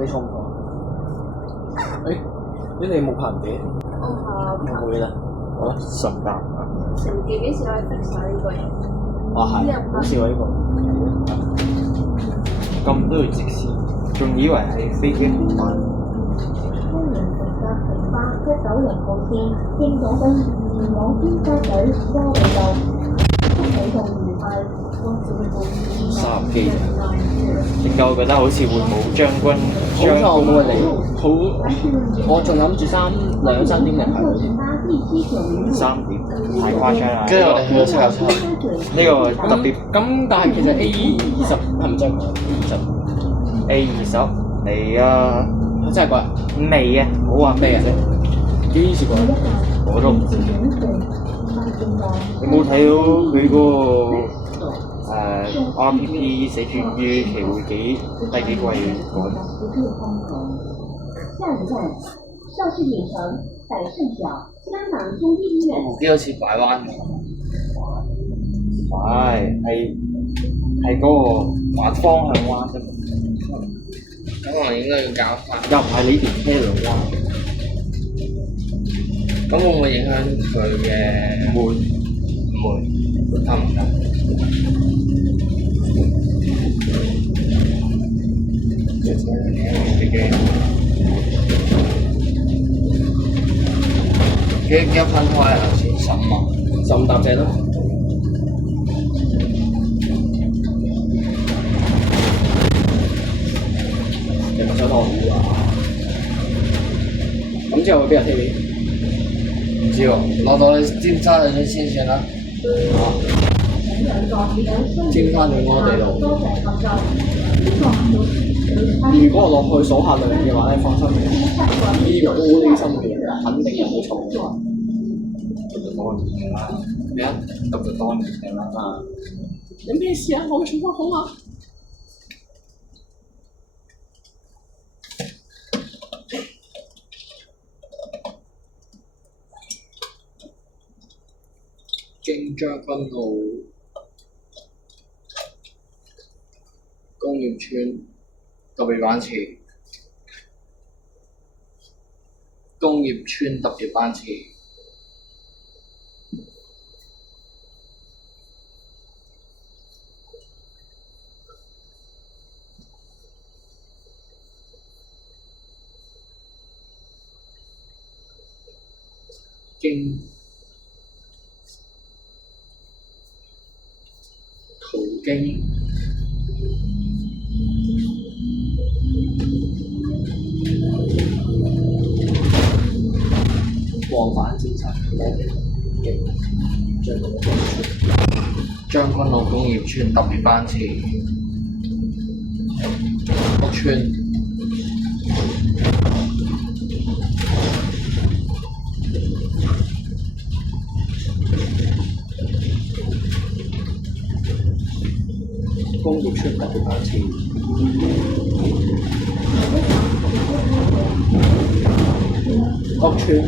你錯唔錯？你哋冇拍唔記？我冇記得。好啦，順答啊。成記幾時可以 fix 晒呢個嘢？係，好似我呢個。咁都要直線，仲以為係飛機航班。歡迎乘搭城巴190號線，經左濱前往尖沙咀窩利道，祝你同愉快。30機，點解我覺得好似會冇將軍？好彩我冇嚟，我仲諗住2、3點入去3點，太誇張啦！跟住我哋去到7:7，呢個特別。咁但係其實 A20係唔真嘅 A20嚟啊！A20，真係嗰日未啊，唔好話咩啊啫，幾時過？我都唔知。你冇睇到佢嗰個RPP 寫住預期會第幾季改？下一站，邵氏影城百盛角，香港中醫醫院。部機好似拐彎咗。係嗰個反方向彎啫嘛。咁我應該要搞翻。又唔係你條車輛彎。咁會唔會影響佢嘅？唔會。得唔得？幾分開啊？頭先15搭正咯。你咪想攞股啊？咁之後會俾人踢你？唔知喎，攞到你尖沙咀先算啦。尖沙咀安地路。如果我落去數下量嘅話咧，放心，呢啲高啲心嘅人肯定有冇錯。咁就當然嘅啦。咩啊？咁就當然嘅啦。有咩事啊？我嘅情況好啊。經將軍澳工業村特別班次，工業村特別班次，經途經往返尖沙咀將軍澳工業村特別班次，屋村工業村特別班次，屋村。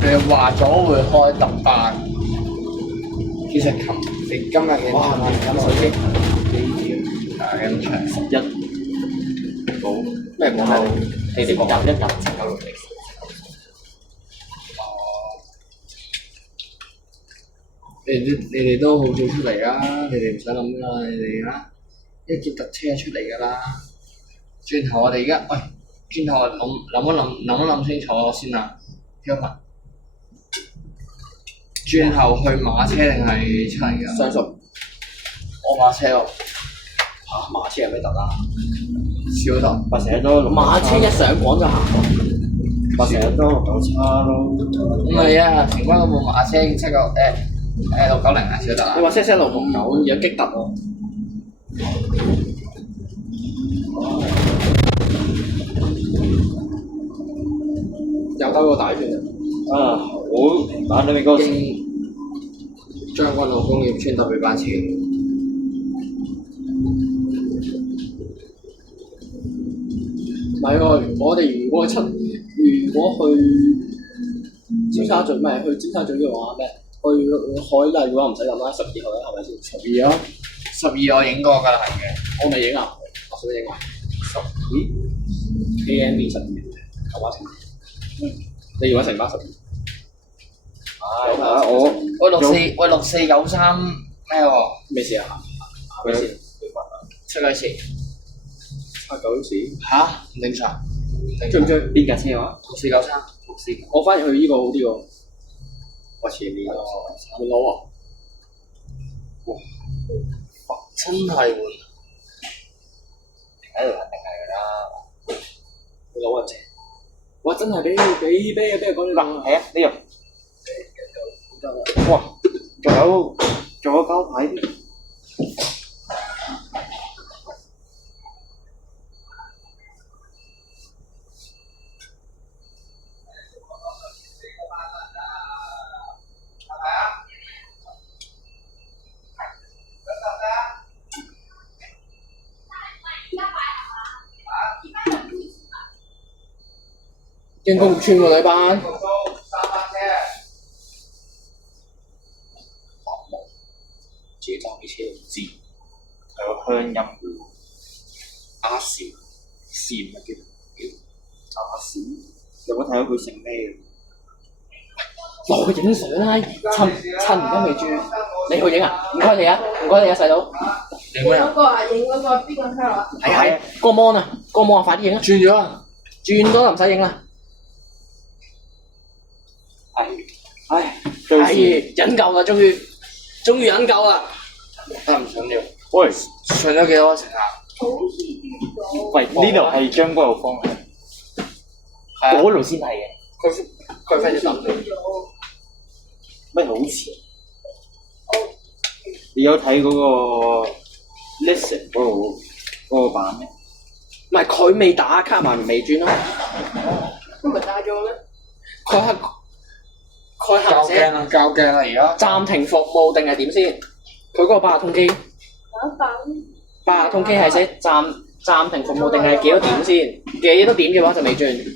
佢哋話咗會開特班，其實你今日嘅飲手機幾點？咁長11冇咩冇係你哋夾一夾796零。你哋都好早出嚟啦，你哋唔使諗啦，你哋啊一叫特車出嚟㗎啦。轉頭我哋而家，喂，轉頭諗一諗清楚先啦 Kevin。轉頭去馬車定係出嚟㗎？相信我馬車喎。嚇馬車係咪得啦？少得，咪成日都馬車一上廣就行咯。咪成日都693咯。唔係啊，平均嗰部馬車690啊，少得啦。你話669而家激突喎。又兜個大圈啊！好平板裏面嗰個將軍澳工業村特別班次。唔係喎，我哋如果去尖沙咀，唔係去尖沙咀嘅話咩？海麗嘅話唔使諗啦，12號啦，係咪先？12啊，12我影過㗎啦，係嘅。我未影啊，我想影啊。AMB 12，九巴城。你要揾成巴12？喂6493咩喎？咩事啊？咩事？出幾時？差9時。吓？唔正常。追唔追？邊架車話6493。我反而去呢個好啲喎。我前面門路啊！哇！真係換。喺度肯定係㗎啦。門路啊正！哇！真係俾佢講嗱係啊呢樣。哇！仲有膠牌添。經公屋村喎你班。自己揸啲車唔知，係個鄉音嘅阿禪禪啊叫阿禪，有冇睇到佢姓咩嘅？落去影相啦，趁而家未轉，你去影啊？唔該你啊細佬。影咩啊？嗰個啊，影嗰個邊個卡啊？係個 mon 啊，快啲影啊！轉咗啊！轉咗就唔使影啦。唉，忍夠啦，終於忍夠啦。得唔想要？喂，上咗幾多成啊？好似轉咗。喂，呢度係將軍澳方向，係啊，嗰度先係嘅。佢飛咗抌咗。咩好似？你有睇嗰個 listen 嗰個版咩？唔係佢未打卡埋未轉咯。佢咪打咗咩？佢行寫較鏡啦而家。暫停服務定係點先？佢嗰個八達通機。八達通機係寫暫停服務定係幾多點先？幾多點嘅話就未轉。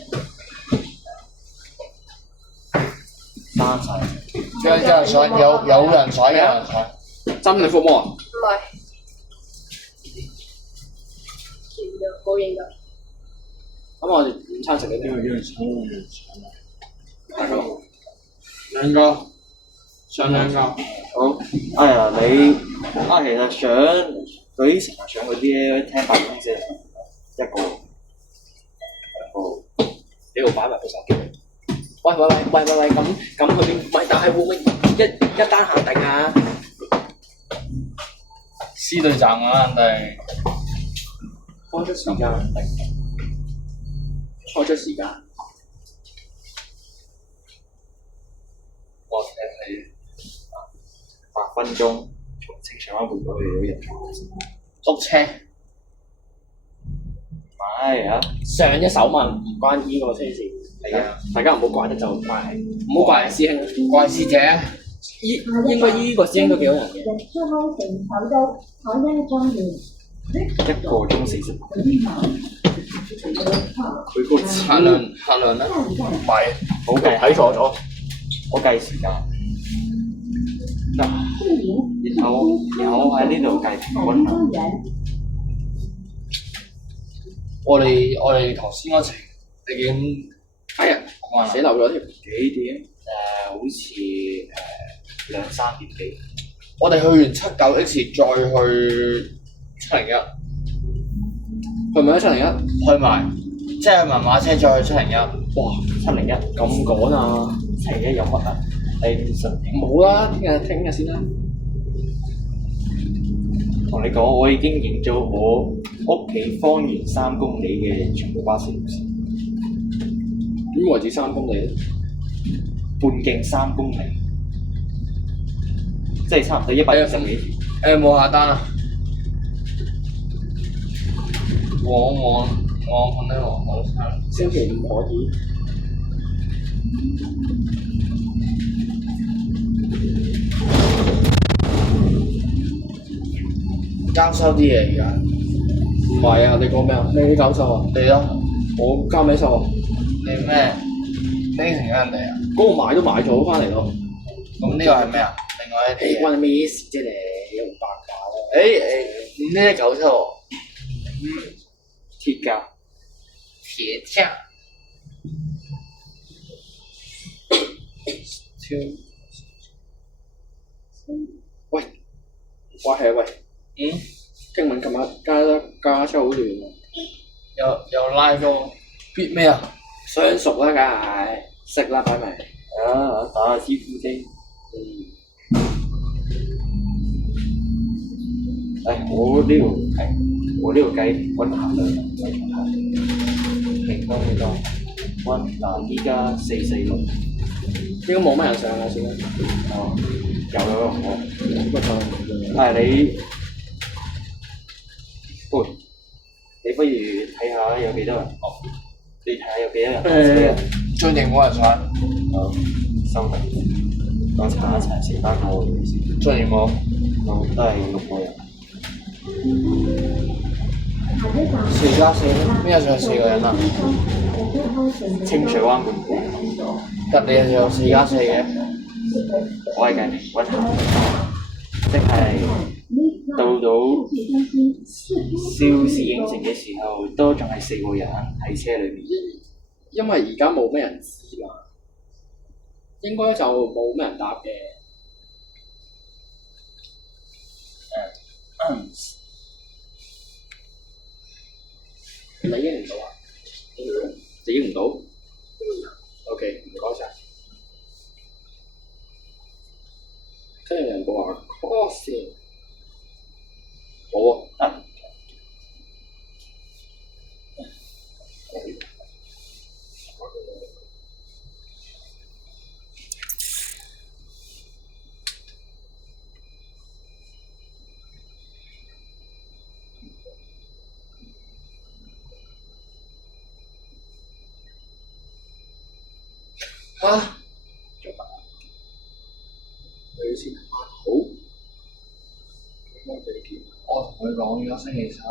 翻晒。有人上，有人上。暫停服務啊？唔係。冇影㗎。咁我哋午餐食咗啲。大哥。兩個。上兩個。好。哎呀，你其實上嗰啲成日上嗰啲咧，聽八達通先一個。你要擺埋部手機。喂，咁去邊？喂，但係會唔會一單限定啊C 對站啊，肯定。開出時間限定。開出時間。我睇8分鐘，從清上灣回到去到人。捉車。係啊。上一手嘛，唔關呢個車事。係啊，大家唔好怪得就怪，唔好怪師兄，怪師姐。應該呢個師兄都幾好人嘅。人出開城首都海恩莊園。1個鐘40分。佢個客量咧？唔係，好計睇錯咗，我計時間。嗱，然後喺呢度計平均啦。我哋頭先嗰程，你幾點？哎呀，寫漏咗添。幾點？好似2、3點幾。我哋去完79X 再去701。去唔去701？去埋，即係文馬車再去701。哇！701咁趕啊！701有乜啊？你順便冇啦，聽日先啦。同你講，我已經影咗我屋企方圓3公里嘅全部巴士路線。點為止3公里咧？半徑3公里，即係差唔多120幾條。冇下單啊！我肯定我星期5可以。交收啲嘢而家。唔係啊！你講咩啊？你交收啊？你咯。我交咩收啊？你咩？應承咗人哋啊？嗰個買都買咗翻嚟咯。咁呢個係咩啊？另外一啲嘢。關你咩事啫你？用白架啦，呢啲976喎。鐵架。鐵架。喂，喂，經文琴日加出好亂喎，又拉咗必咩啊？相熟啦，梗係識啦，擺明。打下師傅先。我呢條雞溫下量，平均幾多？溫依家446，應該冇乜人上啦，算啦。有我。但係你不如睇下有幾多人？你睇下有幾多人？最定冇人上。收皮。我查一查先，單我先。最定冇。都係6個人。4+4，邊有上4個人啊？清水灣半島。隔離有4+4嘅。我係計溫下，即係到邵氏影城嘅時候，都仲係4個人喺車裏面。因為而家冇咩人知嘛，應該就冇咩人答嘅。你影唔到啊？你影唔到？OK，唔該晒。跟住有人報話 cross 冇啊！嚇！你先好。我同佢講咗星期3喎。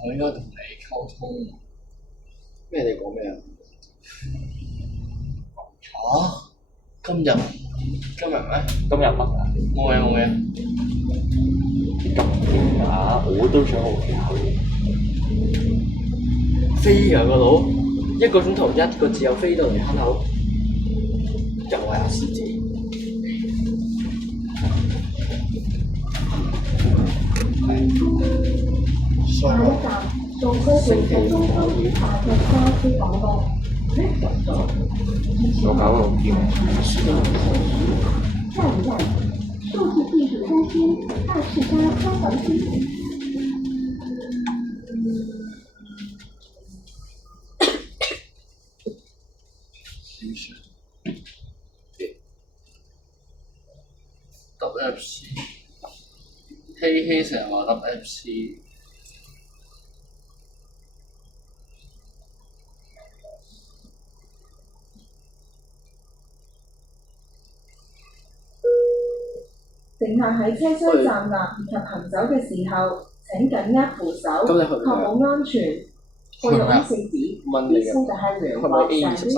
我應該同你溝通。咩？你講咩啊？今日咩？今日乜啊？冇嘢。咁勁啊！我都想學考嘢。飛㗎個佬，1個鐘頭1個字又飛到嚟坑口，又係阿師姐。下一站，道區道中區下嘅巴士廣告。我搞個叫。下一站，數字技術中心2次沙康房區。WFC，希成日話 WFC。乘客喺車廂站立以及行走嘅時候，請緊握扶手，確保安全。會有指示，問你嘅，係咪 A20手？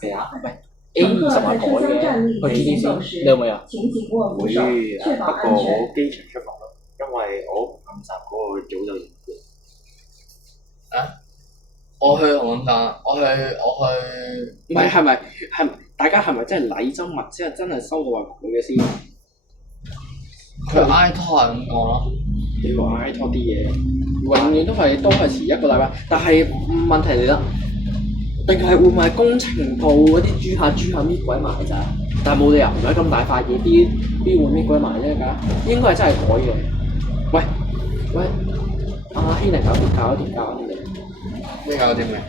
係啊，唔係 A20係改嘅，去 GTC，你有冇啊？會，不過我機場出發咯，因為我紅磡站嗰個早就完。我去紅磡站，我去。唔係係咪大家係咪真係禮真物，即係真係收到話佢嘅先？佢 I 拖係咁講咯。你話 I 拖啲嘢，永遠都係遲1個禮拜。但係問題嚟啦，定係會唔會係工程部嗰啲豬下搣鬼埋咋？但係冇理由唔係咁大塊嘢，邊會搣鬼埋啫？㗎，應該係真係改嘅。喂，阿希寧搞掂你。咩搞掂嘅？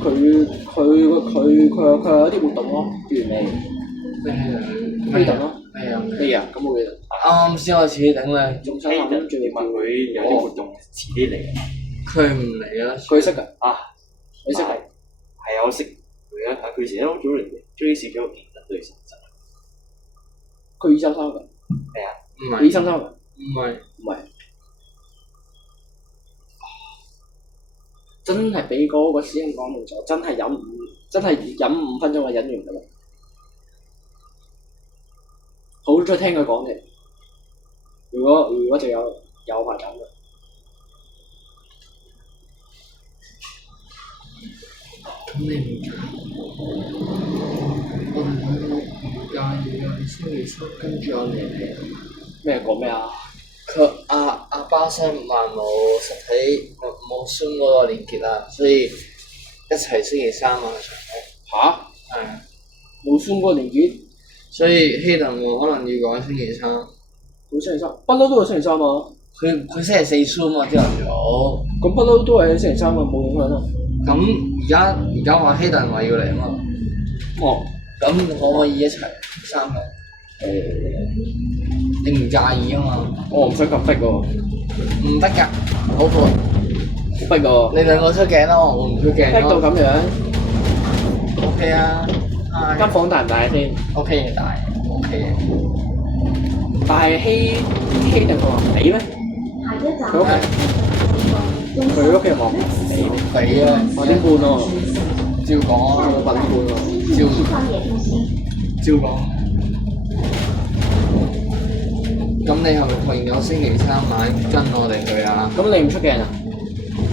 佢有啲活動咯，完未？咩活動咯？咩啊？咁冇嘢。啱先開始頂咧，仲想諗住你問佢有啲活動遲啲嚟。佢唔嚟啦。佢識㗎？你識㗎？係啊，我識佢啊！佢成日都早嚟嘅，追視咗平等對實質。佢233㗎？係啊，唔係233㗎？唔係。真係俾嗰個師兄講清楚，真係飲5分鐘就飲完㗎啦。好在聽佢講嘅，如果就有排減嘅。咁你唔介意啊？你星期三跟住我嚟嚟。咩講咩啊？佢阿巴生話冇實體冇宣嗰個連結啦，所以一齊星期三晚上嚇？係。冇宣嗰個連結，所以希頓可能要改星期三。好星期三，不嬲都係星期三啊！佢星期四宣嘛，朝頭早。咁不嬲都係星期三啊，冇影響啊。咁而家話希頓話要嚟啊嘛。哦。咁可唔可以一齊三個？你唔介意啊嘛？我唔想咁逼喎。唔得㗎，好攰。好逼喎。你兩個出鏡咯，我唔出鏡咯。逼到咁樣。O K 啊。間房大唔大先 ？O K 嘅大，O K 嘅。但係希頓佢話唔俾咩？佢屋企話唔俾咩？俾啊8點半喎。照講啊8點半喎。照講。咁你係咪朋友星期三晚跟我哋去啊？咁你唔出鏡啊？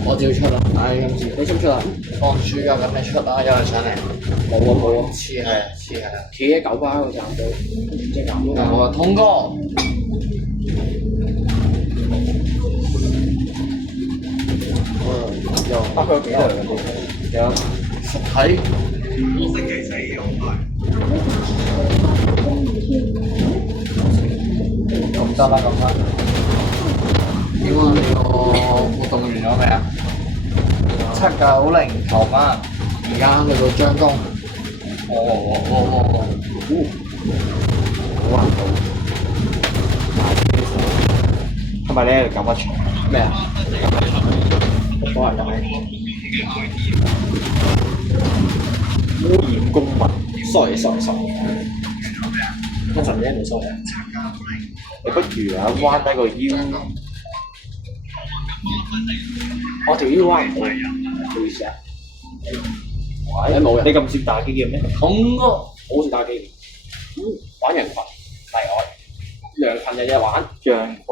我照出啦。唉，今次你出唔出啊？放暑假咁你出啦，有人上嚟。冇啊！似係啊，似係啊。企喺九巴嗰個站度，即係咁嗱，我話通哥。又北區幾多嚟嘅？有實體。星期四有排。咁得啦，咁啦。點啊？你個活動完咗未啊？790頭班，而家去到張東。好難到。係咪你喺度搞乜場？咩啊？我係搞污染公民。sorry。一陣啫，冇所謂。你不如啊，彎低個腰。我條腰彎唔到，唔好意思啊。喂，冇人。你咁少打機嘅咩？通哥，好少打機。玩羊群，例外。羊群日日玩。羊群。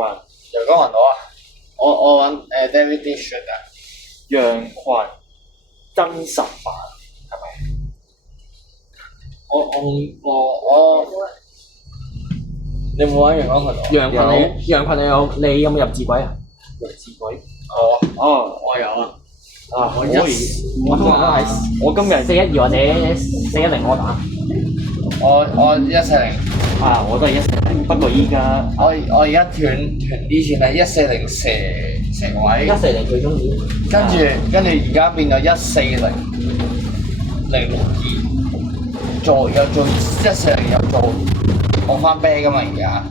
陽光雲島啊！我揾David Dish 啊。羊群真實版係咪？我你有冇玩陽光雲島？羊群你有冇入字軌啊？入字軌。我有啊。我通常都係我今日412或者410我打。我140。我都係140，不過依家我而家斷，以前係140蛇位。140最中意。跟住而家變咗140 062，又做140又做，我翻啤㗎嘛而家，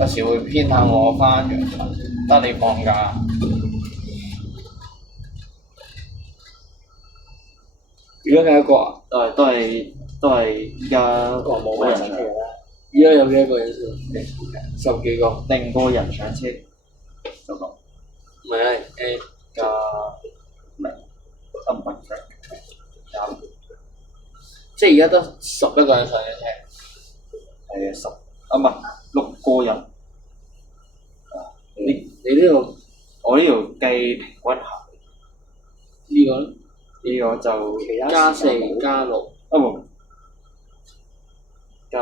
有時會偏向我翻羊群，得你放假。而家幾多個啊？都係依家冇乜人上車啦。而家有幾多個人先？10幾個。定個人上車就講。唔係啊，加零300加，即係而家得11個人上緊車。係啊，唔係6個人。你呢度？我呢度計平均下。呢個呢？呢個就加4加6。唔加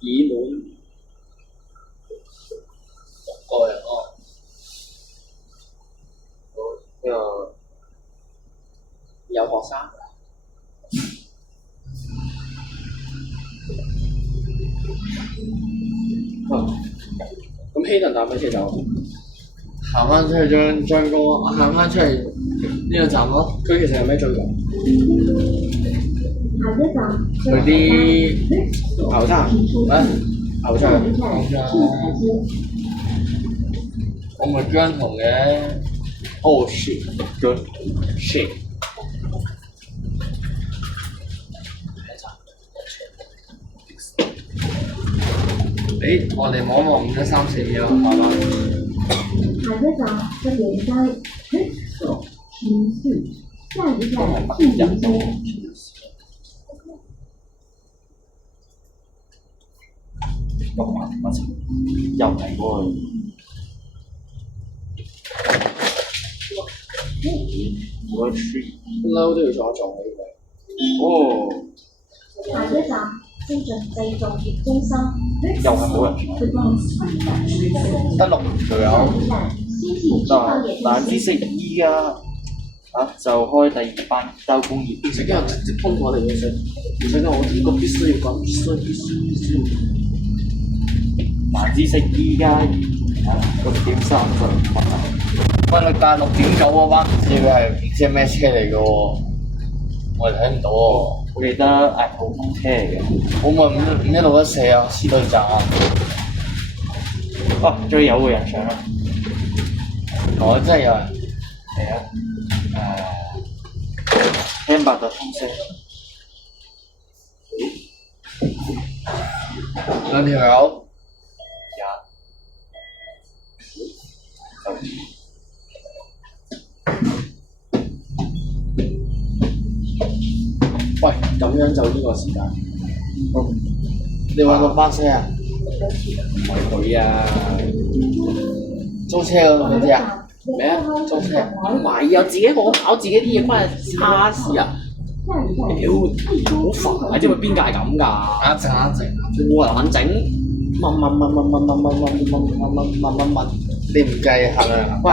2滿6個人咯。呢個有學生。咁希頓搭乜車走？行翻出去張高，行翻出嚟呢個站咯。佢其實有咩追㗎？佢啲牛叉牛叉。我咪姜同嘅。Oh shit! Good shit! 我哋望一望5、1、3、4、2，慢慢。下一站新營街。情绪，下一站庆云街。又係嗰個我去不嬲都要坐一坐呢位。哦，下一站先進製造業中心。又係冇人。得6條友。下一站先進製造業但中心。知識依家就開第二班刀工業。唔使驚，直接通我哋嘅先。唔使驚，我呢個必須要講，必須。但知識依家6.30。喂，你但6.9嗰班唔知佢係咩車嚟嘅喎？我哋睇唔到喎。我記得係普通車嚟嘅。我咪51614啊，獅隊站啊。哦，終於有個人上啦。我真係有人。係啊。聽白就通聲。兩條友。喂，咁樣就呢個時間。你揾個巴車啊？唔係佢啊，租車嗰啲啊？咩啊？租車？唔係啊，自己我考自己啲嘢關係叉事啊！屌，好煩啊！知唔知邊屆係咁㗎？一陣，我難整，問，你唔計係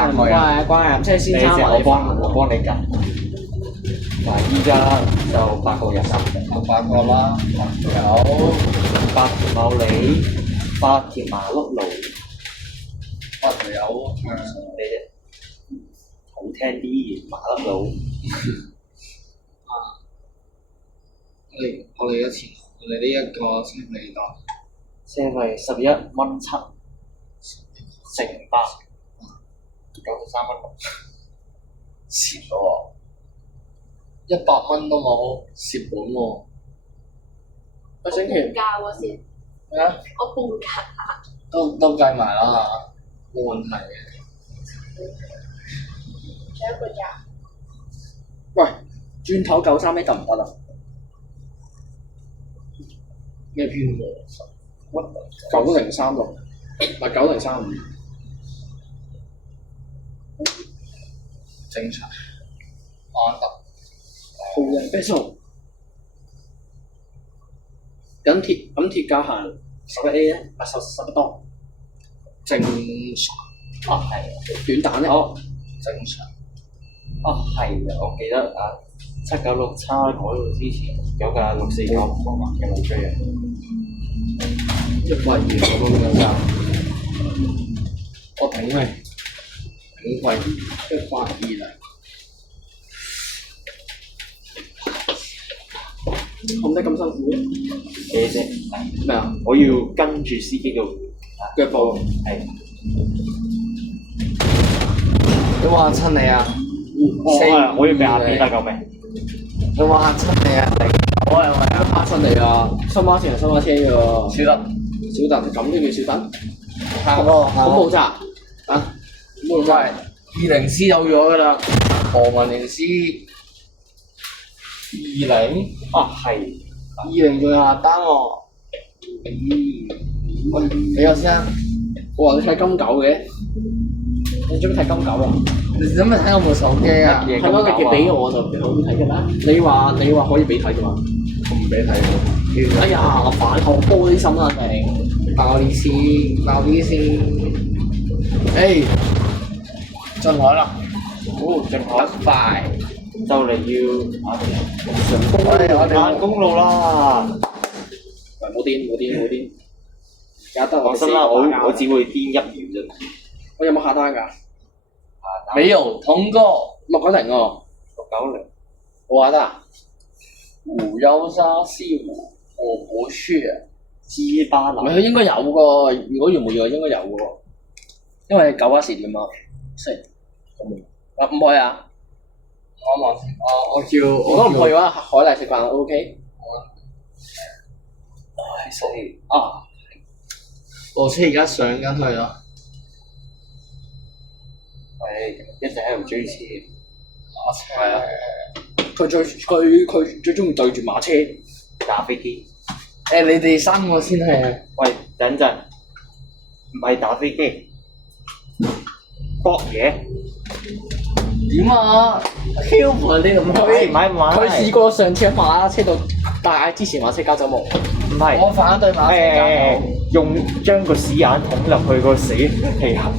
咪？關車先生話你我幫你計。嗱，依家就8個人啦，8個啦，有8條茂利，8條麻碌路，8條友，你好聽啲麻碌路。我哋嘅錢，我哋呢一個車費多，車費11.7蚊，乘8，93蚊，蝕咗喎。100蚊都冇，蝕本喎。個星期價喎先。咩啊？我半價。都計埋啦，冇問題嘅。仲有一個價。喂，轉頭93呢得唔得啊？咩編號？903度，唔係9035。正常。安特。好人啤送。咁鐵價限11A 咧，11多。正常。係。短彈咧？哦，正常。係啊，我記得796叉改到之前有架6495嘅冇追啊。182我都咁樣我頂你，頂貴182啦。可唔可以咁辛苦嘅啫？咩啊？我要跟住司機度腳步，係。你話親你啊？我要俾阿邊啦，救命！你話親你啊？我係嚇親你啊！新馬前係新馬車嘅喎。小特咁都叫小特？咁冇咋？啊？冇咋？20C 有咗㗎啦。何文盈 C 20？係。20仲有下單喎。喂，俾我先啊！我話你睇金狗嘅，你做咩睇金狗啊？你使乜睇我部手機啊？係咯，你俾我就好睇㗎啦。你話可以俾睇㗎嘛？我唔俾睇喎。哎呀，我反抗玻璃心啦你！爆啲先。誒，進海啦！進海快，就嚟要上公我哋行公路啦！喂，冇癲！而家得我先啦，我只會癲1秒啫。我有冇下單㗎？沒有通過690喎。690，我下單51345，我不去。G 巴林，佢應該有個，如果原冇意外應該有個，因為9巴士點啊？咁唔開啊？我望先，我叫我都唔去嘅話，海麗食飯 OK。所以部車而家上緊去啦。係一直喺度追車。車。佢最中意對住馬車打飛機。你哋三個先係啊！喂，等陣，唔係打飛機，搏嘢。點啊 ？Help 啊！你咁佢唔係唔係，佢試過上次喺馬車度帶之前馬車交走冇，唔係。我反對馬車交用將個屎眼捅入去個死氣喉。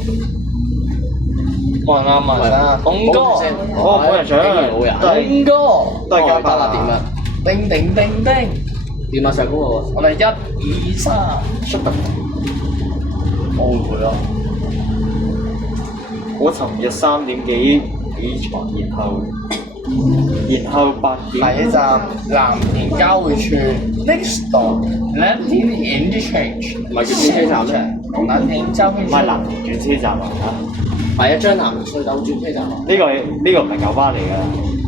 問啊問啊，董哥，我本人想，董哥，都係加得啦，點啊？叮叮叮叮，點啊？上高喎，我哋1、2、3，出得。我會陪咯。我尋日3點幾起床，然後8點。下一站藍田交匯處 ，next stop 藍田 interchange，唔係叫轉車站咩？藍田交匯處。唔係藍田轉車站啊！係啊，將南隧道轉車站啊。呢個唔係九巴嚟㗎。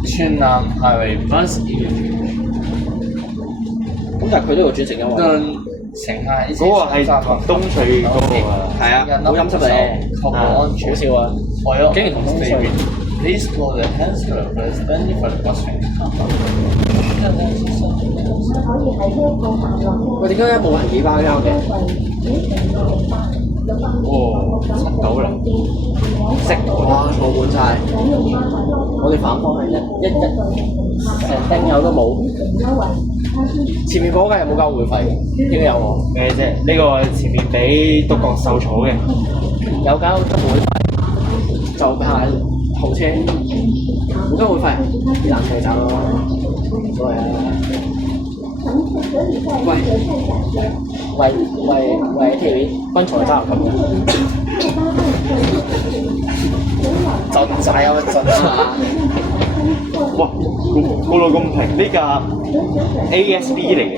全南 highway bus interchange。咁但係佢都要轉成因為乘客嗰個係東隧嗰個啊。係啊，好陰濕咧，確保安全。好笑啊！為咗竟然同東隧 Please blow the handle first, then for the bus train. 可以喺呢個站落車。喂，點解冇人幾包膠嘅？哦，790識哇，坐滿晒，我哋反方向一成丁友都冇。前面嗰間有冇交會費嘅？應該有喎。咩啫？呢個前面俾督角瘦草嘅。有交會費，就派豪車，冇交會費，啲冷氣走咯，冇所謂啊。喂，TV 軍財揸咁嘅，盡晒有乜盡啊？哇，高到咁平，呢架 ASB 嚟嘅。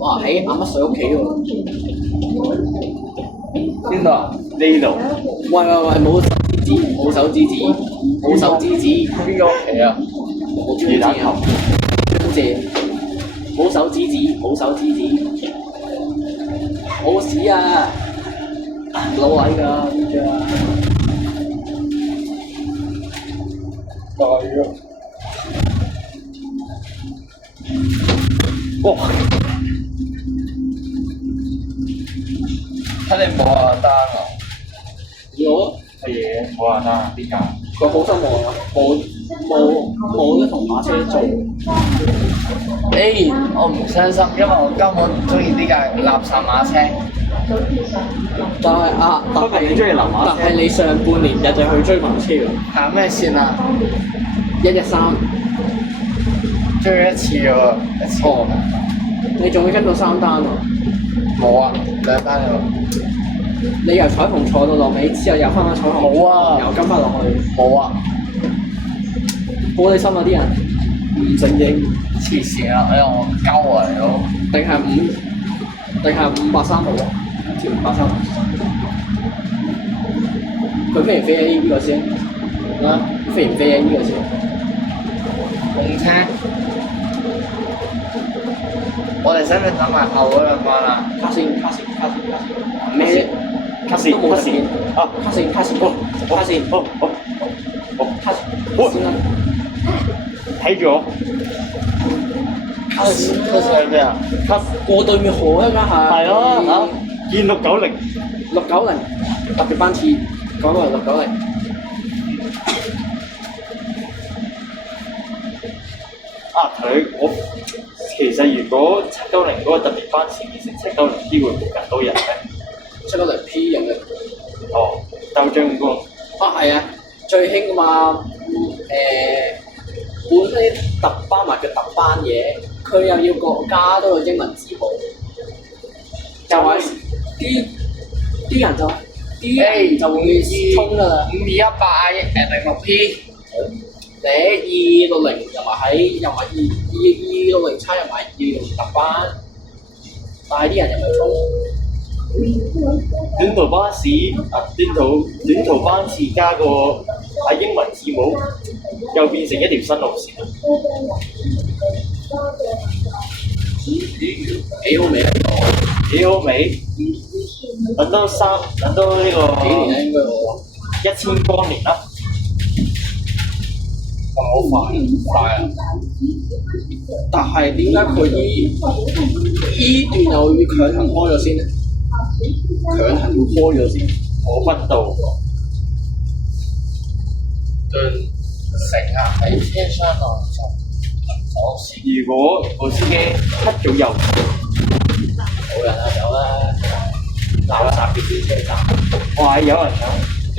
哇！喺阿乜水屋企喎，邊度啊？呢度喂，冇手指指，冇手指指，邊個屋企啊？冇專指啊，專借，冇手指指，冇手指指，冇屎啊！老位㗎，知唔知啊？係啊！哇！睇你冇下單啊！我乜嘢？冇人啊？邊架？佢好失望啊！冇得同馬車做，我唔傷心，因為我根本唔中意呢架垃圾馬車。但係你中意流馬車？但係你上半年日日去追馬車喎，行咩線啊？ 113，追一次喎，一次。哦，你仲要跟到3單喎，冇啊，2單喎。你由彩虹坐到落尾，之後又翻返彩虹，冇啊又跟翻落去，冇啊，好你心啊啲人，唔正經，黐線啊！我鳩啊嚟咯。定係583號啊？條583，佢飛唔飛 A 呢個先？啊，飛唔飛 A 呢個先？紅車，我哋使唔使等埋後嗰兩關啊？卡線，咩？卡線，都冇得見啊！卡線，先啦，睇住我。卡線係咩啊？過對面河一間係。係咯嚇，見690。690特別班次，講到係690。我其實如果790嗰個特別班次變成790 P 會冇咁多人咩？ 790 P 人嘅。哦，兜張光。啊係啊，最興噶嘛，本身啲特班或叫特班嘢，佢又要加多個英文字母，就係啲人就會衝噶啦。 5218 06 P。你260又埋260差又埋260特班，但係啲人又咪衝。短途巴士短途班次加個英文字母，又變成一條新路線。幾好味啊！幾好味。等到呢個幾年咧應該我1000光年啦。好快啊！但係點解佢依段又要強行開咗先咧？強行要開咗先，我不到。乘客喺車廂內走時，如果部司機一早有冇人啊走啦，鬧一搭嘅車站，哇！有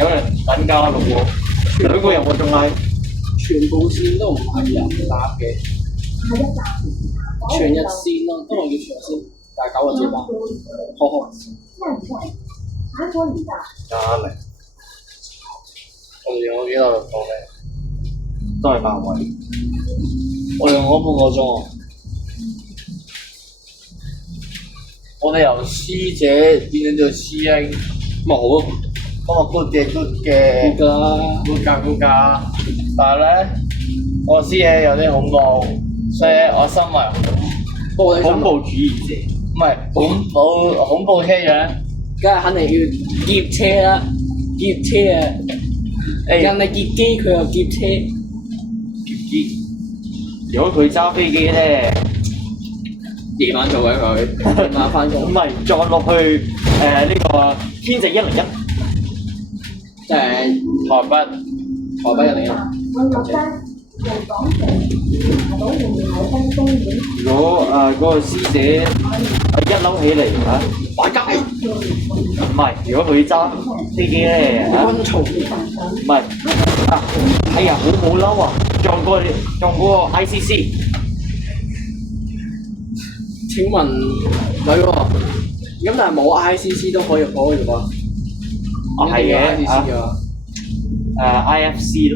人等加六喎，2個人我仲嗌。全部線都唔係人搭嘅，全日線咯，都係叫全日線，但係9個字班，呵呵。加零我哋用咗幾耐到咧？都係8位。我用咗半個鐘啊！我哋由師姐變咗做師兄，冇，咁啊 good 嘅 good 嘅㗎啦， good 㗎，但係咧我師姐有啲恐怖，所以我身為不過你恐怖主義者。唔係恐怖車長，梗係肯定要劫車啦，劫車啊！人哋劫機，佢又劫車，劫機。如果佢揸飛機咧，夜晚做嘅佢，夜晚翻工唔，係撞落去呢個天際101，即係台北台北101。如果嗰個師姐一嬲起嚟嚇，擺街，唔係，如果佢揸飛機咧嚇，軍曹，唔係啊，係啊，好嬲啊，撞嗰個 ICC。請問女喎，咁但係冇 ICC 都可以開嘅喎，係嘅 ICC 啊IFC 咯。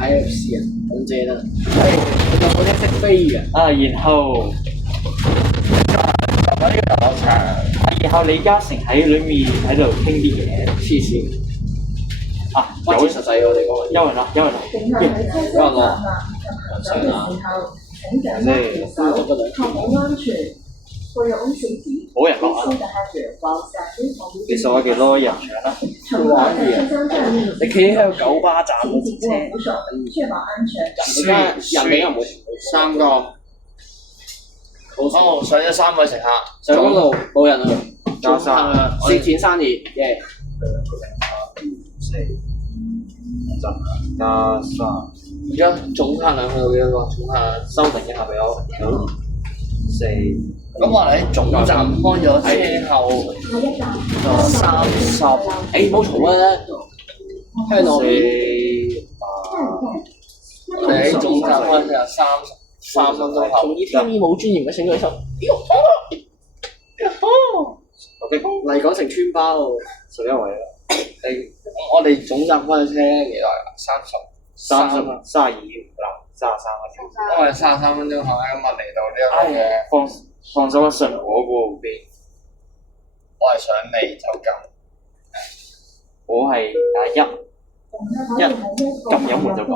，IFC 啊，咁正啦，有冇啲識飛嘅？然後然後李嘉誠喺裏面喺度傾啲嘢。黐線，有屈指實際喎，我哋講話。有人啦，有人啦，有人喎，上啊，咩？冇人落啊！你數下幾多人搶啦？玩嘅人，你企喺個九巴站嗰節車，人哋又唔會3個，哦上咗3個乘客，上嗰度冇人啊，加三啦，食錢生意嘅， 4、加3，而家總客量去到幾多個？總客量修訂一下俾我。4。咁我哋喺總站開咗車後就30，誒唔好嘈啊！香港我哋喺總站開就33分鐘後。同意天意冇尊嚴嘅請舉手。麗港城村巴喎11位啦。我哋總站開咗車幾耐啊？32嗱，33分鐘。因為33分鐘後咧，咁我嚟到呢一個嘅，放手一順我嗰邊，我係上嚟就撳，我係撳油門就撳。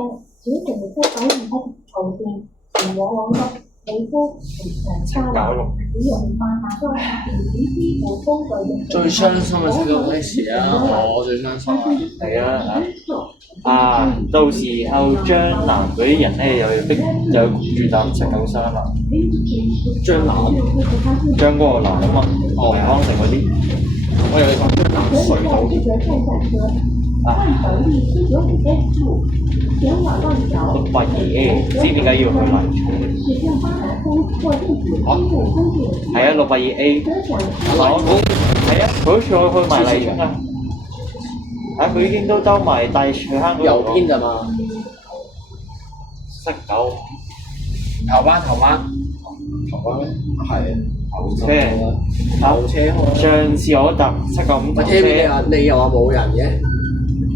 最傷心嘅係到幾時啊？我最傷心啊！係啊到時候將南嗰啲人咧又要逼又要焗住搭793啊！張南，將嗰個南啊嘛，維康城嗰啲，我以為你講張南隧道添。 682A，知點解要去麗廠？係啊，682A，係啊，佢好似我去埋麗廠啊！佢已經都兜埋大水坑嗰度。右邊咋嘛795頭班咩？係頭車頭車開。上次我搭795頭車，你又話冇人嘅，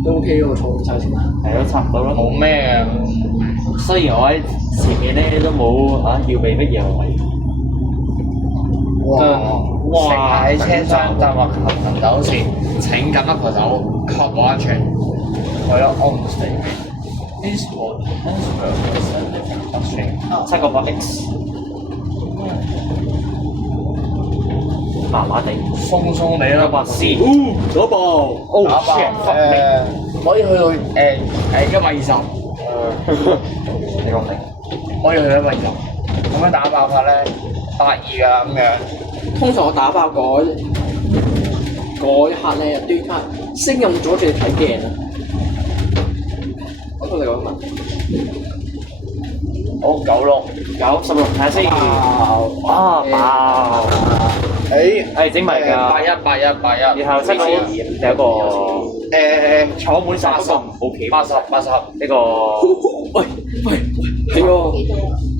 都 OK 喎，坐晒先啦。係咯，差唔多咯。冇咩嘅，雖然我喺前面咧都冇要避乜嘢位。乘客喺車廂搭或行走時，請緊握扶手，確保安全。為咗安全起見 ，This will transfer the significant upstream。 798X。麻麻地，鬆鬆地啦，有把 C，左步。哦打爆 shit，可以去到120，你講明，可以去到120，咁樣打爆法咧82啊咁樣。通常我打爆嗰一刻咧，端翻聲音阻住你睇鏡啊！我同你講乜？好96，睇下先，啊爆，係整埋㗎， 81，然後七個有一個坐滿晒不過唔好企， 80，呢個喂，係喎！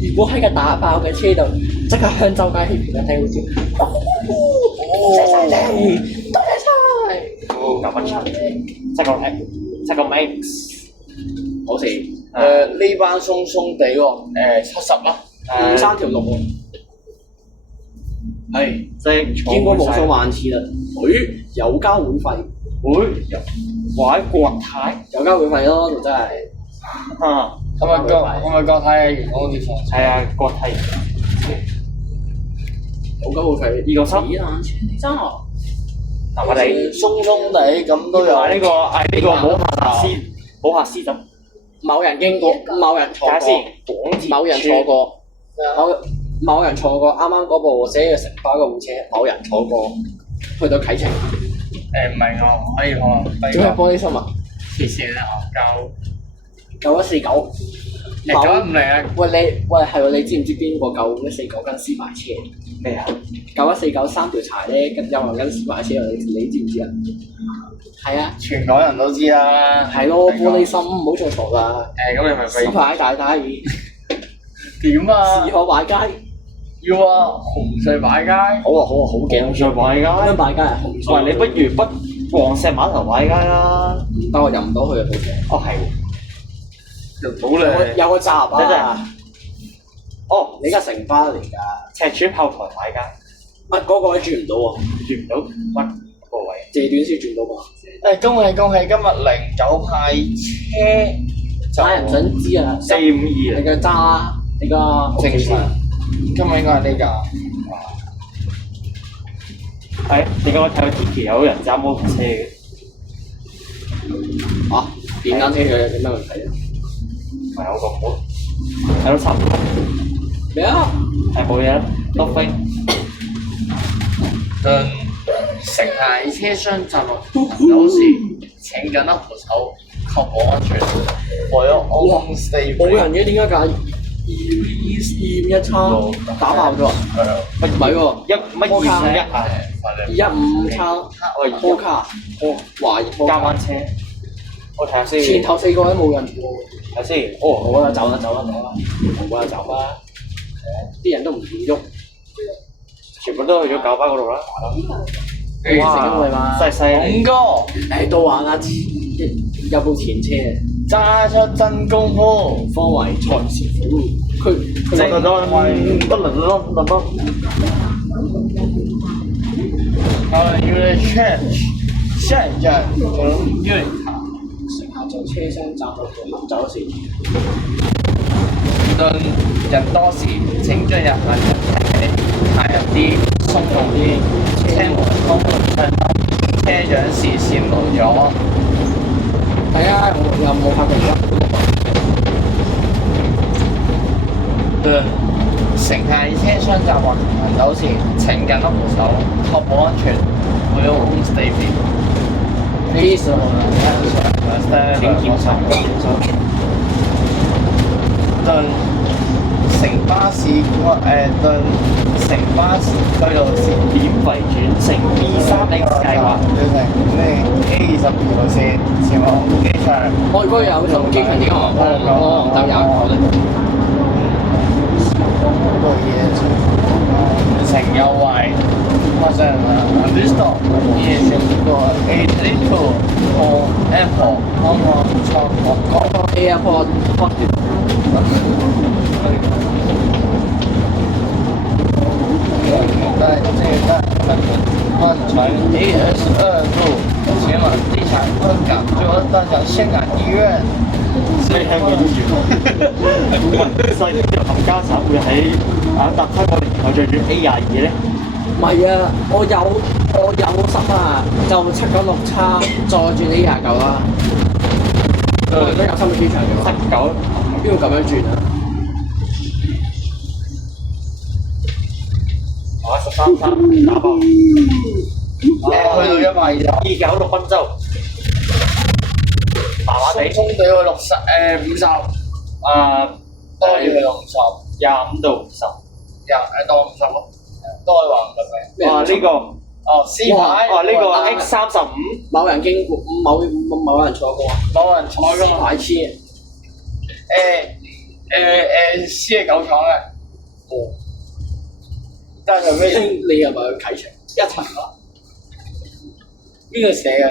如果喺個打爆嘅車度，即刻向周街協調嘅聽好似，謝晒你，多謝晒！ 9蚊出，七個 X，好似呢班鬆鬆地喎，70啦。 3條路喎，係即係坐見過無滿晒數萬次啦。有交會費，哇！國泰有交會費咯，就真係。啊，係咪國泰嘅員工接送？係啊，國泰有交會費，2個收，幾萬錢你真係？麻麻地。鬆鬆地咁都有呢個呢個冇客師就某人經過，某人坐睇下先過，，廣鐵某人坐過，某人坐過，啱啱嗰部寫嘅城巴嘅護車，某人坐過，去到啟程。唔係我可以講，點解玻璃心啊？黐線啦，9149。 950啊！喂係喎，你知唔知邊個9149跟司馬車咩啊？ ？9149三條柴咧，跟有人跟司馬車，你知唔知啊？係啊，全港人都知啦。係咯，玻璃心唔好做錯啦。咁你咪屎牌大大耳，點啊士？可擺街。要啊！紅隧擺街。好啊好啊，好勁！再擺咁樣街。擺街係紅隧。喂，你不如北黃石碼頭擺街啦。唔得，我入唔到去啊！到時哦係喎，入到咧。有個閘真係啊！哦，你而家城巴嚟㗎？赤柱後台擺街，乜嗰個位轉唔到喎？轉唔到乜個位？謝短先轉到嘛？恭喜今日09派車唉，唔想知啊！ 452你嘅揸，你個正常。今日應該係呢架。係點解我睇到 Tiki 有人揸摩托車嘅？啊，電單車嘅有咩問題啊？唔係有個摩，係都差唔多，咩啊？係冇嘢啦，nothing。乘客喺車廂站落有時請緊握扶手，確保安全。為咗 on stay 冇人嘅，點解㗎？251叉打爆咗啊！唔係喎，乜251啊？ 215叉我波卡，我懷疑波卡。加班車，我睇下先。前頭4個都冇人喎。睇下先。哦，好啦，走啦，走啦。啲人都唔喐，全部都去咗九巴嗰度啦。哇！真係犀利。五哥誒都玩啦，有部前車，揸出真功夫，方為財師傅，佢正得要你 change，現在能用它。乘客在車廂站到行走時，人多時請進入行人行入啲鬆動啲，車門開窗燈，車長視線無阻。大家有冇發覺而家？乘客喺車廂站或行走時請緊握扶手，確保安全。會有 home stay 非常請檢查。乘巴士乘巴士區路線點為轉乘 B3X 計劃？A22路線前往機場。我如果有同機場點解我唔得廿個咧？乘優惠，馬上Vista 也選過 A32 或 Apple 啱啱錯過。 Airport 在这站换乘 AS2路前往地产鹤岗就到角香港醫院。所以香港醫院，唔係，所以之後冚家產會喺搭香港然後再轉 A22咧。唔係啊，我有心啊，就796再轉呢29啦。我覺得有心嘅機場嘅話， 79邊會咁樣轉啊？啊13打爆，去到120， 29六賓州，麻麻地，鬆地去50，啊多啲去到50， 25到50，當50咯，都可以話50嘅。哇呢個，哦，C 牌，哇呢個 X35，某人經過，某人坐過，冇人坐噶嘛？牌黐。C 係9廠嘅。哦。但係咩？你係咪去啟程一層啊？邊個寫嘅？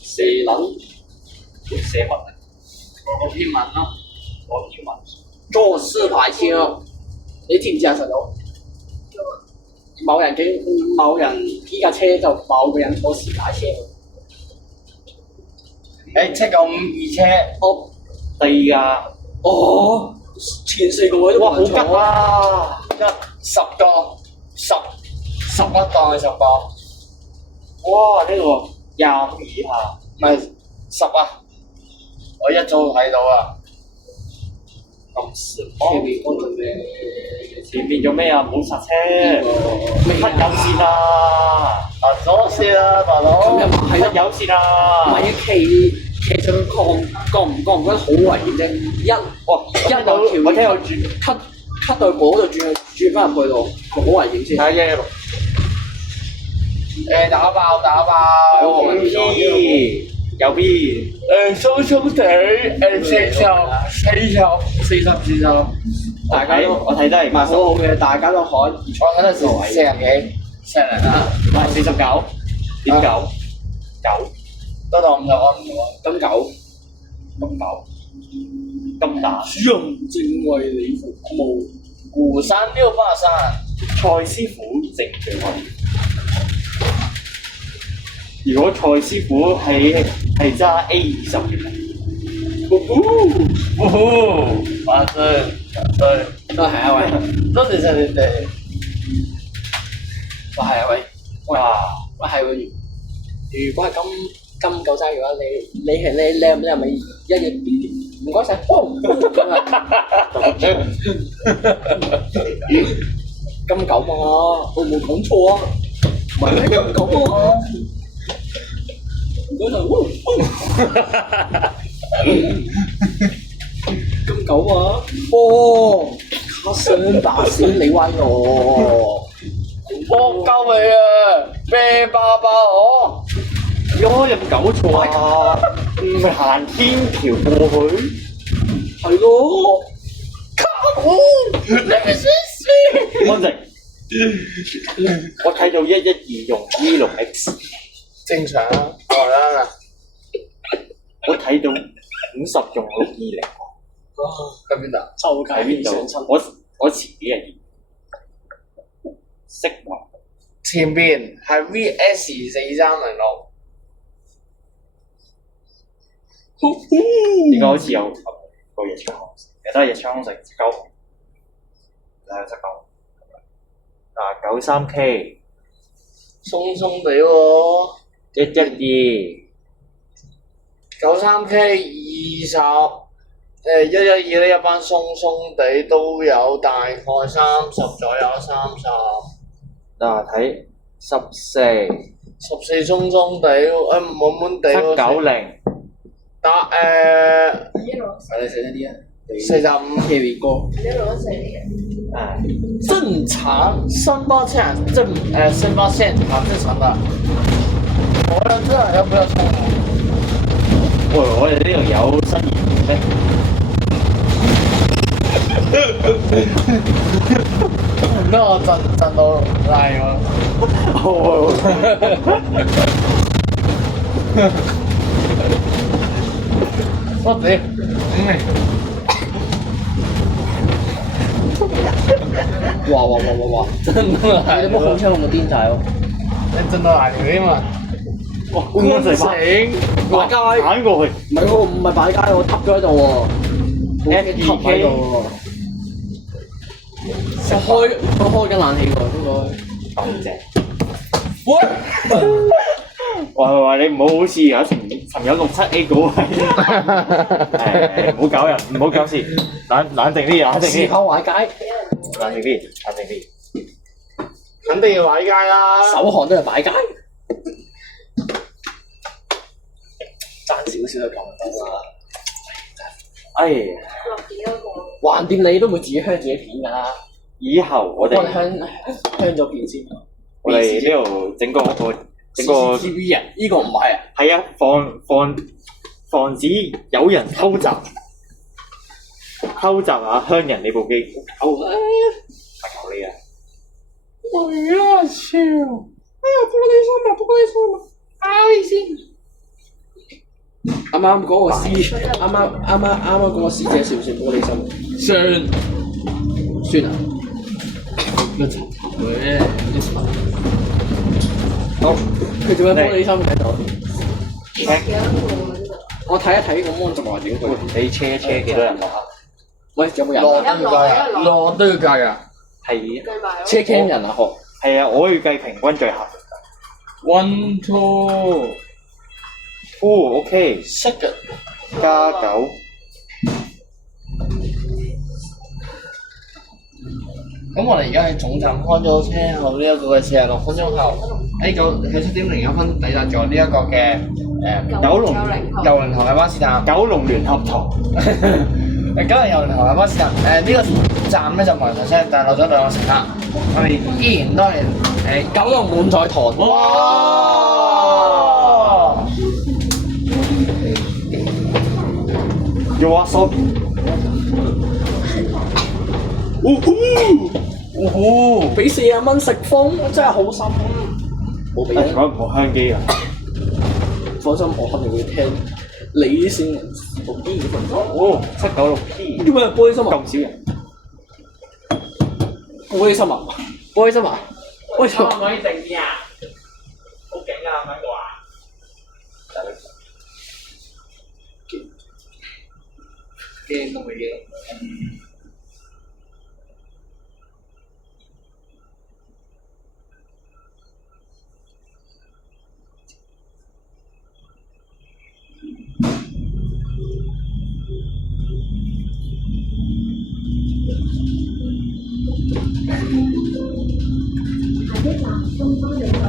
蛇撚寫文，我篇文咯。我篇文，做4排車，你知唔知啊細佬？某人依架車就某個人坐4排車。 795車，哦，第二架，哦，前4個位都哇好吉冇人坐。啊！ 10個，10一檔係10個，哇呢個25以下，唔係10啊！我一早睇到啊，咁少，前面嗰度咩？前面做咩啊？唔好剎車，咩黑有線啊！行咗先啦，大佬。咁又唔係咯，黑有線啊！唔係啊，騎上去覺唔覺得好危險啫？哇！我聽到轉，cut 到嗰度轉翻入去度，好危險先。睇116，打爆，我有 B，有 B，鬆鬆地40，大家都我睇得係唔係好好嘅，大家都可以坐我睇到40幾，40啊，唔係49.9，都當50啊，金九金打。認真為你服務。鼓山683，蔡師傅正最位。如果蔡師傅係揸 A20嘅，反正對，都係啊喂，多謝晒你哋。哇係啊喂，哇！哇係喎。如果係金九齋嘅話，你係咪一日唔該晒？金九嘛，我冇講錯啊，唔係金九啊，唔該晒。金九啊，哦，卡聲打死你威我，我救你啊！啤巴巴我，有人搞錯啊！唔係行天橋過去，係咯，安靜。我睇到112用 V6X，正常啊，荷蘭啊，我睇到50用620。喺邊度？就喺邊度？我前幾日識話，前邊係 VS 4306，點解好似有個日昌空城？有得日昌空城隻鳩，係隻鳩。93K 鬆鬆地喎。 112。 93K 20，112呢一班鬆鬆地都有大概30左右，30。嗱睇14、14鬆鬆地，滿滿地喎。 790、打快你寫一啲啊45。 ，Kerry 哥，正常380正380很正常的。我哋真係有冇有衝？喂，我哋呢度有新移民咩？唔得，我震到賴我。我屌，哇！真係，你有冇控車咁癲仔喎？你震到賴條添啊！哇，官方成班擺街，鏟過去，唔係喎，唔係擺街，我揼咗喺度喎，揼喺度喎。我開緊冷氣喎，應該。咁正。喂，你唔好好似有尋有67A 嗰位，誒唔好搞人，唔好搞事，冷靜啲，冷靜啲，時候壞街，冷靜啲，冷靜啲。肯定要買街啦。手汗都係擺街，爭少少就咁到啦。哎呀，橫掂你都會自己香自己片㗎啦。以後我哋我哋香咗片先。我哋呢度整個 CCTV 啊，呢個唔係啊。係啊，防止有人偷襲啊香人你部機，搞啊！求你啊！我要笑。哎呀，玻璃心啊！哎先。啱啱嗰個嗰個師姐算唔算玻璃心？算啊！個插佢好，佢點解玻璃心喺度？ check 我睇一睇個 mon 就話點佢。你車幾多人啊？喂，有冇人落啊？都要計啊！落都要計啊！係車 cam 人啊？學係啊，我要計平均最後。 One two， OK， second，加9。咁我哋而家喺總站開咗車後呢一個嘅46分鐘後，喺7:01抵達咗呢一個嘅九龍郵輪塘嘅巴士站。九龍聯合堂。今日郵輪塘嘅巴士站，呢個站咧就冇人上車，但係漏咗2個乘客。我哋依然都係九龍滿載堂。哇！要阿叔。俾40蚊食風，真係好心。冇俾講唔好香機啊！放心，我肯定會聽你先部機嗰份。哦，796P。點解係玻璃心啊？咁少人。玻璃心啊！玻璃心啊！玻璃心啊！可唔可以靜啲啊？好勁啊！喺度啊！驚都未驚。下一站東方領道，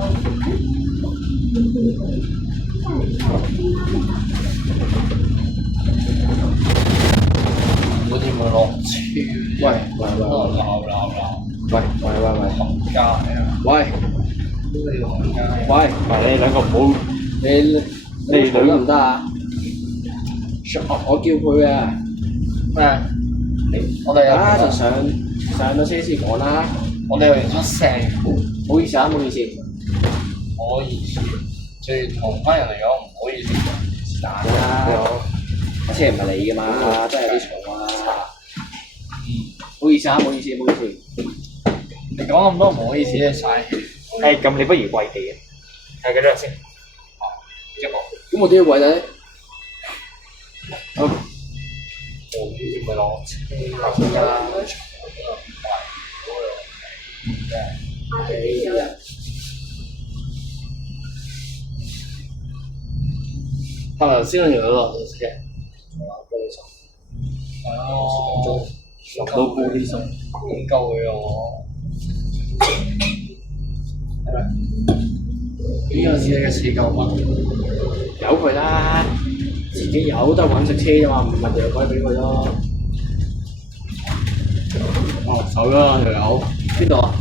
天津城，下一站東方領道。嗰啲咪落車。喂，行街啊！喂，呢個行街。喂，你兩個唔好，你女得唔得啊？我叫佢啊！咩？我哋啊，就有上到車先講啦。我哋有人出聲，唔好意思啊，唔好意思。唔好意思。對同班人嚟講唔好意思，是但啦啦。車唔係你噶嘛，真係有啲重啊。唔好意思啊，唔好意思，唔好意思。你講咁多唔好意思，嘥氣。咁你不如跪地啊！係幾多人先？一個。咁我都要跪低。我唔係落車啦。頭先嗰條落咗車。哦。落到玻璃心。應該會喎。呢個只係嘅4.9蚊。由佢啦，自己有都係揾食車啫嘛，唔係掉鬼俾佢咯。哦，走咗條友。邊度啊？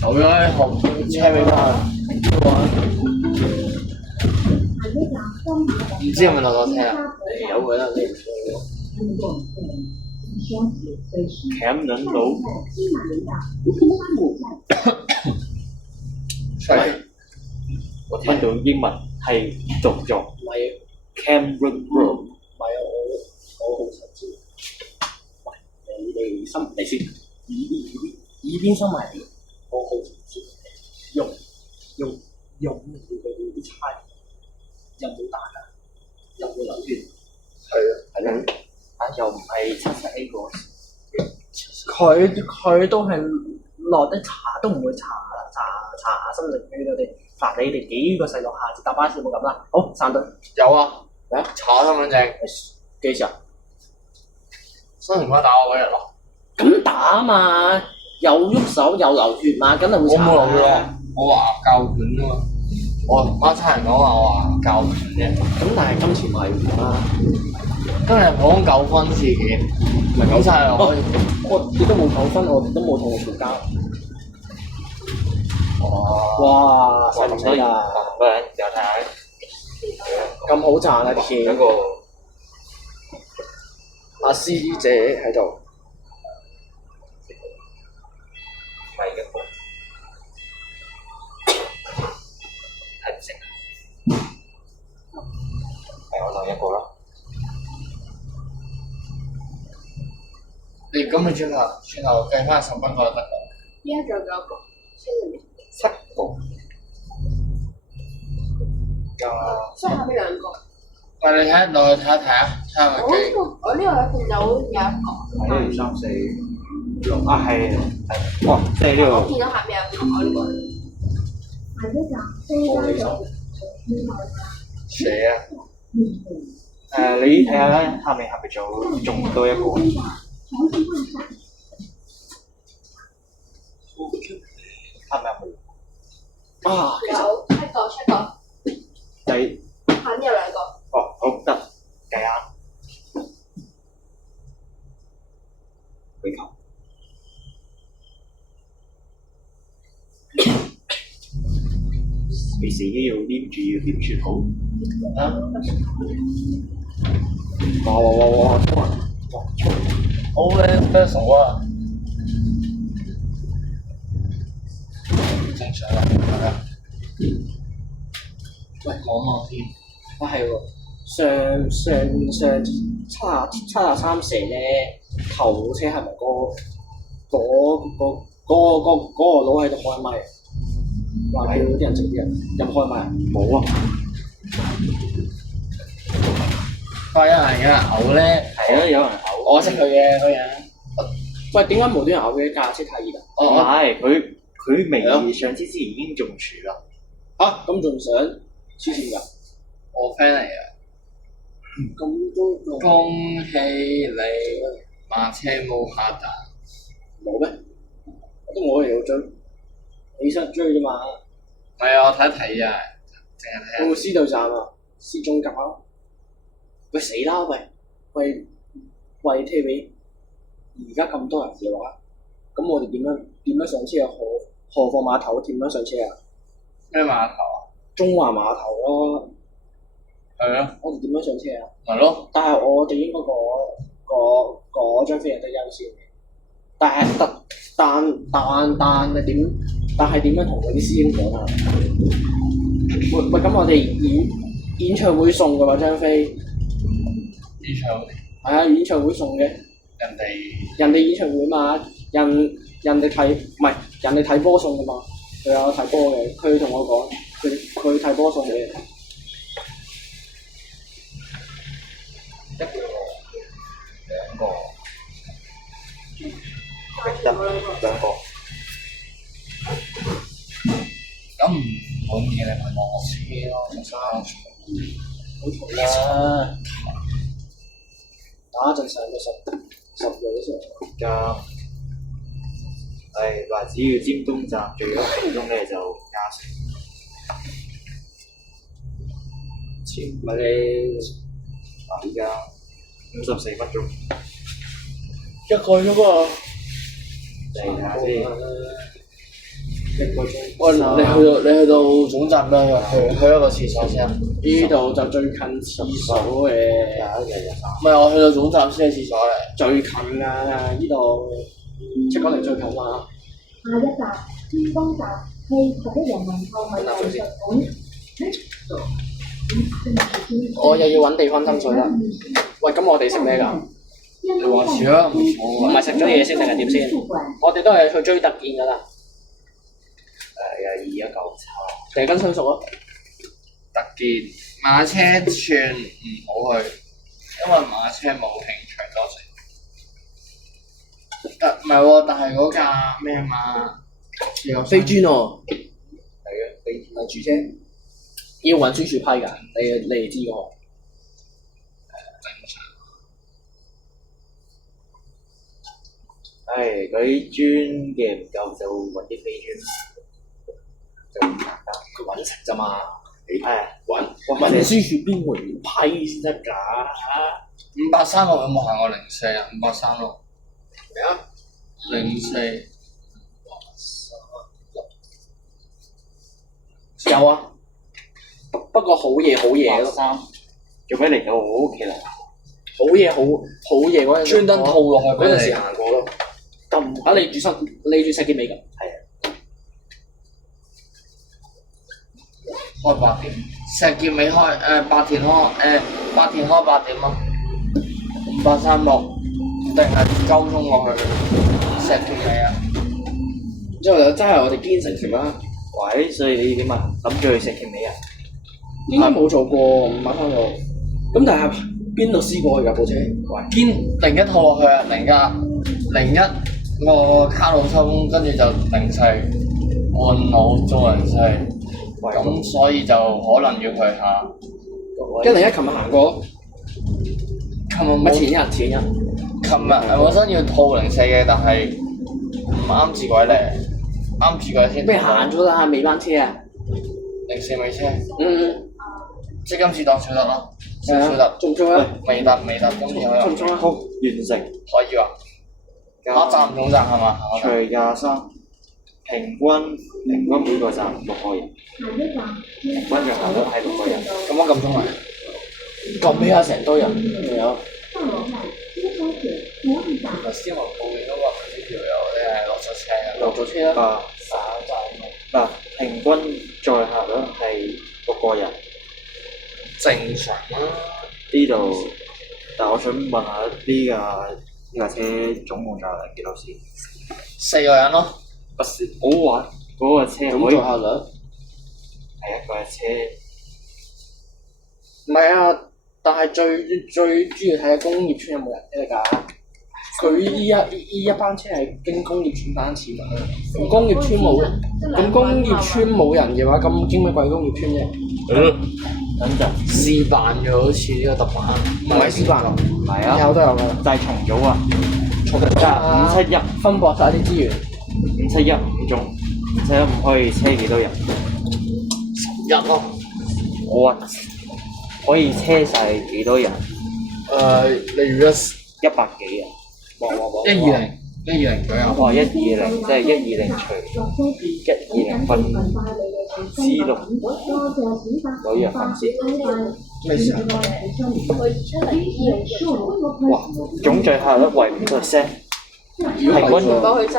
走咗學車俾翻。唔知係咪落咗車啊？由佢啦，你唔鉗撚到。係。我聽到英文係讀作唔係 Cameron Road。唔係啊，我好想知。喂，你哋心嚟先，耳邊心埋嚟，我好想知。用你哋啲差有冇打㗎？有冇流血？係啊，又唔係77A 嗰時。佢都係落得茶都唔會搽查下心情俾佢哋。嗱，你哋幾個細路下次搭巴士冇咁啦。好，散隊。有啊，咩啊？查身份證，幾時啊？新年關打我嗰日咯。咁打啊嘛，又喐手又流血嘛，梗係會查我冇流血啦啊，我話教拳啊嘛。我媽差人講話我話教拳啫。咁但係今次唔係啦，今日講9分事件，唔係9晒我。我亦都冇9分，我亦都冇同佢嘈交。哇！犀唔犀利啊？個人有睇下，咁好賺啊啲錢！有個阿師姐喺度，咪嘅個，睇唔成，係我當一個啦。你咁你轉頭計翻10分個就得啦。依家仲有幾多個？先嚟。 7個，所以下邊2個。喂，你睇落去睇一睇啊，睇下咪幾？我呢個見到有1個。 1、2、3、4、6啊係，哇！即係呢我見到下邊有1個呢個。下一站西加油。誰啊？個你睇下啦，下面係咪仲多一個？係咪冇？啊，其實有7個7個。第下邊有2個。哦好得計下，回球。你自己要黏住要點算好？啊？哇！好嘅 special 啊！正常啊，係啊。喂，講我先。啊係喎，上73蛇咧，頭車係咪嗰個佬喺度開咪？話叫啲人直啲人入開咪？冇啊！有人嘔咧，係啊，有人嘔。我識佢嘅嗰人。喂，點解無端端嘔嘅？架車太熱啊！唔係佢未上車之前已經中暑啦。啊，咁仲想黐線㗎？我 friend 嚟嘅。咁都仲恭喜你，馬車冇下蛋。冇咩？都我嚟到追，起身追啫嘛。唔係啊，我睇一睇啊，淨係睇會唔會師道站啊？師中甲啊？喂死啦！喂 TV，而家咁多人嘅話，咁我哋點樣上車啊？何況碼頭點樣上車啊？咩碼頭啊？中環碼頭咯。係啊，我哋點樣上車啊？係咯。但係我哋應該嗰張飛係得優先嘅。但係點樣同嗰啲師兄講啊？喂，咁我哋演唱會送嘅話張飛，演唱會係啊，演唱會送嘅。人哋演唱會嘛，人哋睇波送㗎嘛，佢有睇波嘅，佢同我講，佢睇波送嘅。一個、兩個，兩個。咁唔滿意你咪望我車咯，13好嘈啦！打一陣上到10秒都上。加話只要尖東站最後1分鐘咧就加成。唔係你而家54分鐘，一個啫噃。嚟睇下先。1個鐘。喂，你去到總站咩？去一個廁所先。呢度就最近廁所嘅。唔係，我去到總站先係廁所嚟。最近啊！呢度790最近啊！下一站天光站係11人民購物藝術館。我又要揾地方斟水啦。喂，咁我哋食咩㗎？你話事啦，唔唔係食咗嘢先定係點先？我哋都係去追特見㗎啦。2195定係跟親屬啊？特見馬車串唔好去，因為馬車冇興趣多食。唔係喎，但係嗰架咩馬？飛磚喎！係住啫，要運輸署批㗎，你哋知嗰個。唉，嗰啲磚嘅唔夠就揾啲飛磚，就唔簡單。佢揾食咋嘛？唉，運輸署邊會唔批先得㗎536有冇行過04啊？536咩啊04有啊，不過好嘢咯，做咩嚟到我屋企嚟？好嘢嗰陣專登套落去嗰陣時行過咯。咁啊，你住石硤尾㗎？係啊，開8點，石硤尾開白田開白田開8點咯，536定係溝通過去石硤尾啊？之後就真係我哋堅城食啦，喂，所以你點啊？諗住去石硤尾啊？應該冇做過536，咁但係邊度試過㗎部車？堅01套落去啊，01個卡路收工，跟住就04換腦做04，咁所以就可能要去下。 101琴日行過，琴日冇咪前日。琴日本身要套04嘅，但係唔啱字軌嚟，啱字軌先。咩行咗啦？尾班車啊04尾車，即係今次當少得咯，少得。中唔中啊？未得，今次可以中唔中啊？好，完成。可以啊。下一站總站係嘛？除23，平均每個站6個人，平均嘅效率係6個人。咁我撳鐘嚟。咁咩啊？成堆人，有。先話報嘅嗰個呢條友咧係落咗車嘅。落咗車啦。啊，嗱，平均載客率係6個人。正常啦。呢度，但我想問下呢架車總共載客幾多先？4個人咯。不是，我話嗰個車可以載客率係一個車。唔係啊，但係最主要睇下工業村有冇人先得㗎。佢依一班車係經工業村班次㗎，咁工業村冇人嘅話，咁經乜鬼工業村啫？等陣，試辦嘅好似呢個特版，唔係試辦，係啊，有都有㗎。就係重組啊，571分薄晒啲資源。 571唔中，571可以車幾多人11咯。我話可以車晒幾多人例如？100幾人。 120左右。哇！120即係120除120分之6，每人分之。咩事啊？哇！總載客率為5%，平均。過去晒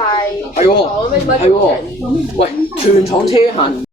係喎，喂，團廠車行